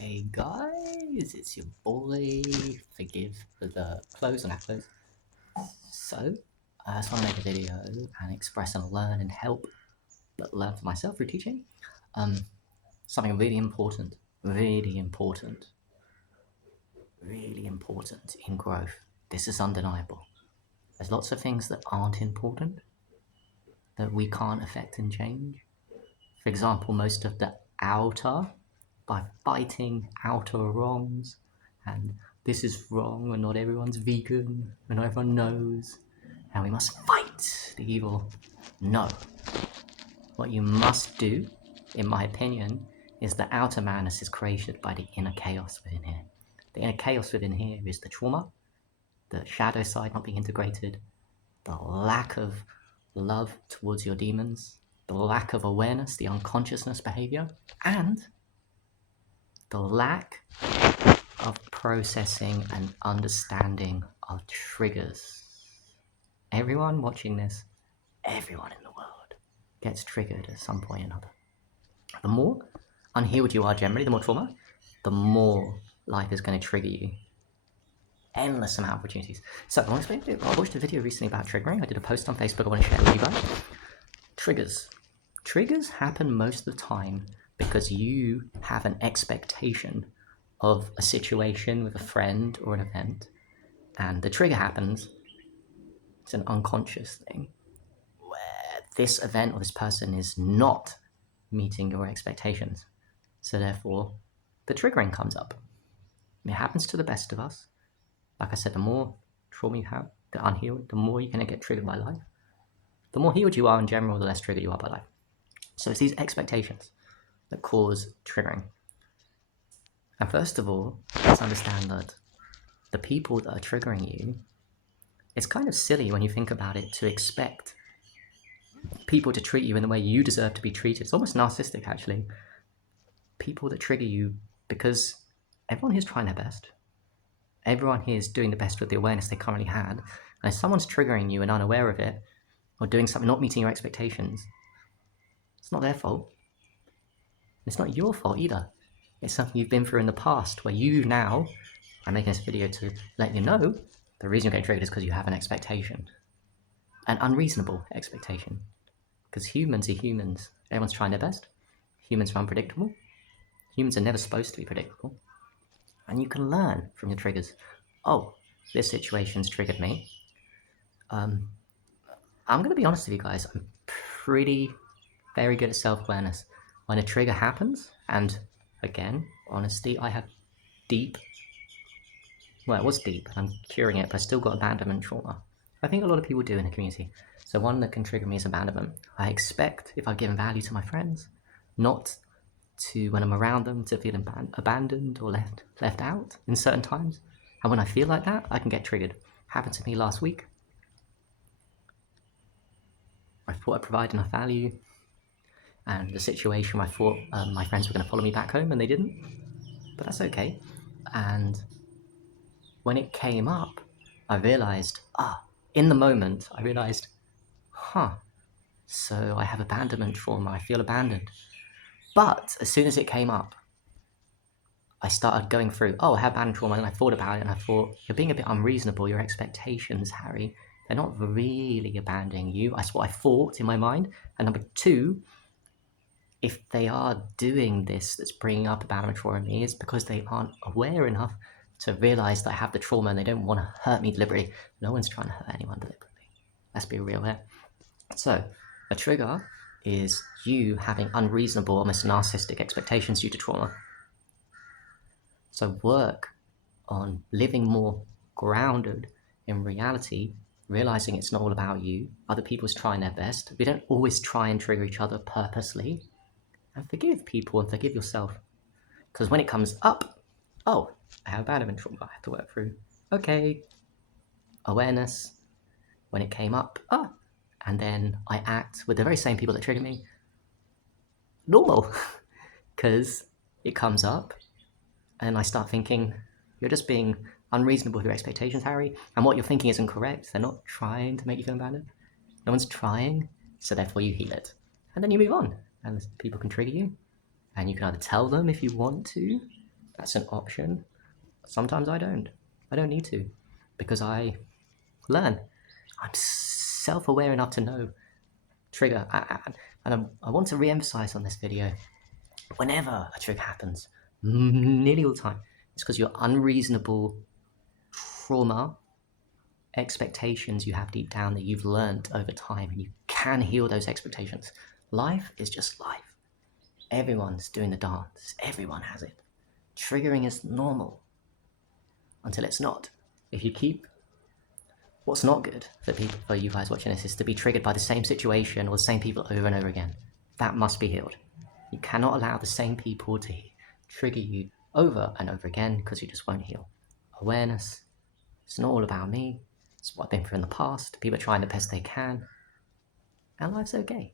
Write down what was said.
Hey guys, it's your boy. Forgive for the close on our close. So, I just want to make a video and express and learn and help, but learn for myself through teaching. Something really important, really important, really important in growth. This is undeniable. There's lots of things that aren't important that we can't affect and change. For example, most of the outer, by fighting outer wrongs, and this is wrong, and not everyone's vegan, and not everyone knows, and we must fight the evil. No. What you must do, in my opinion, is the outer madness is created by the inner chaos within here. The inner chaos within here is the trauma, the shadow side not being integrated, the lack of love towards your demons, the lack of awareness, the unconsciousness behavior, and the lack of processing and understanding of triggers. Everyone watching this, everyone in the world gets triggered at some point or another. The more unhealed you are generally, the more trauma, the more life is going to trigger you. Endless amount of opportunities. So I watched a video recently about triggering. I did a post on Facebook I want to share with you guys. Triggers. Triggers happen most of the time because you have an expectation of a situation with a friend or an event, and the trigger happens. It's an unconscious thing where this event or this person is not meeting your expectations. So therefore, the triggering comes up. It happens to the best of us. Like I said, the more trauma you have, the unhealed, the more you're going to get triggered by life. The more healed you are in general, the less triggered you are by life. So it's these expectations that cause triggering. And first of all, let's understand that the people that are triggering you, it's kind of silly when you think about it to expect people to treat you in the way you deserve to be treated. It's almost narcissistic, actually. People that trigger you, because everyone here's trying their best. Everyone here is doing the best with the awareness they currently had. And if someone's triggering you and unaware of it, or doing something not meeting your expectations, it's not their fault. It's not your fault either. It's something you've been through in the past, where you now, I'm making this video to let you know, the reason you're getting triggered is because you have an expectation. An unreasonable expectation. Because humans are humans. Everyone's trying their best. Humans are unpredictable. Humans are never supposed to be predictable. And you can learn from your triggers. Oh, this situation's triggered me. I'm going to be honest with you guys. I'm very good at self-awareness. When a trigger happens, and again, honesty, I have deep, well, it was deep, and I'm curing it, but I still got abandonment trauma. I think a lot of people do in the community. So one that can trigger me is abandonment. I expect, if I've given value to my friends, not to, when I'm around them, to feel abandoned or left out in certain times. And when I feel like that, I can get triggered. Happened to me last week. I thought I provided enough value, and the situation I thought my friends were going to follow me back home, and they didn't. But that's okay. And when it came up, I realized, in the moment, I realized, so I have abandonment trauma, I feel abandoned. But as soon as it came up, I started going through, I have abandonment trauma, and I thought about it, and I thought, you're being a bit unreasonable, your expectations, Harry, they're not really abandoning you. That's what I thought in my mind. And number two, if they are doing this that's bringing up abandonment trauma in me, it's because they aren't aware enough to realize that I have the trauma and they don't want to hurt me deliberately. No one's trying to hurt anyone deliberately. Let's be real here. So, a trigger is you having unreasonable, almost narcissistic expectations due to trauma. So work on living more grounded in reality, realizing it's not all about you. Other people's trying their best. We don't always try and trigger each other purposely. And forgive people and forgive yourself. Because when it comes up, I have abandonment trauma I have to work through. Okay, awareness. When it came up, and then I act with the very same people that trigger me. Normal, because it comes up, and I start thinking, you're just being unreasonable with your expectations, Harry, and what you're thinking isn't correct. They're not trying to make you feel abandoned. No one's trying, so therefore you heal it. And then you move on, and people can trigger you, and you can either tell them if you want to, That's an option. Sometimes I don't. I don't need to, because I learn. I'm self-aware enough to know trigger. I want to re-emphasize on this video, whenever a trigger happens, nearly all the time, it's because your unreasonable trauma expectations you have deep down that you've learned over time, and you can heal those expectations. Life is just life. Everyone's doing the dance. Everyone has it. Triggering is normal until it's not. If you keep what's not good for people, for you guys watching this, is to be triggered by the same situation or the same people over and over again. That must be healed. You cannot allow the same people to trigger you over and over again, because you just won't heal. Awareness. It's not all about me. It's what I've been through in the past. People are trying the best they can. And life's okay.